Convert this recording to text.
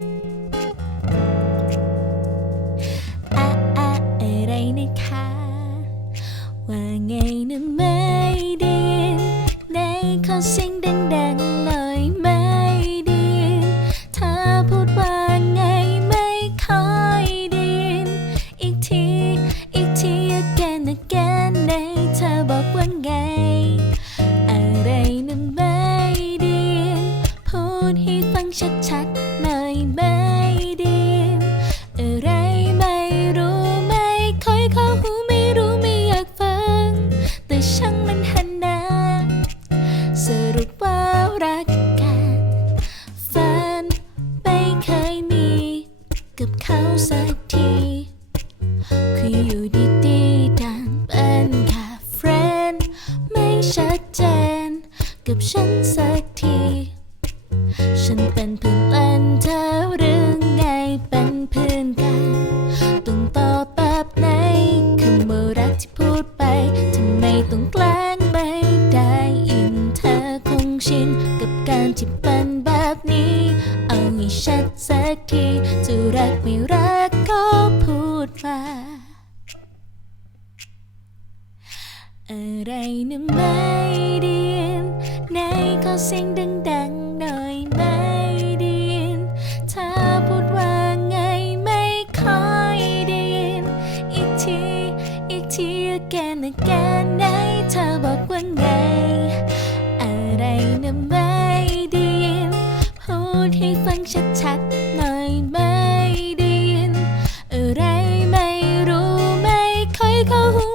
อะอะอะไรนะคะ ว่าไงนะไม่ได้ยินในขอเสียงดังๆหน่อยไม่ด้ยินเธอพูดว่าไงไม่ค่อยด้ยินอีกที อีกที again again ในเธอบอกว่าไง อะไรนะไม่ด้ยินพูดให้ ชัดๆหน่อยไม่ด้ยินอะไรไม่รู้ไม่ค่อยเข้าหูไม่รู้ไม่อยากฟัง แต่ช่างมันหันนาสรุปว่ารักกันฝันไม่เคยมี กับเขาสักทีคืออยู่ดีๆดันเป็นแค่ friend ไม่ชัดเจน กับฉันสักที ฉันเป็นเพื่อนเล่นเธอหรือไงเป็นเพื่อนกันต้องตอบแบบไหนคำว่ารักที่พูดไปทำไมต้องแกล้งไม่ได้ยินเธอคงชินกับการที่เป็นแบบนี้ เอาให้ชัดสักทีจะรักไม่รักก็พูดมาอะไรนะไม่ด้ยินไหนขอเสียงดังีกที again again ไหนเธอบอกว่าไง อะไรนะไม่ได้ยิน พูดให้ฟังชัดๆหน่อยไหมได้ยิน อะไรไม่รู้ไม่ค่อยเข้าหู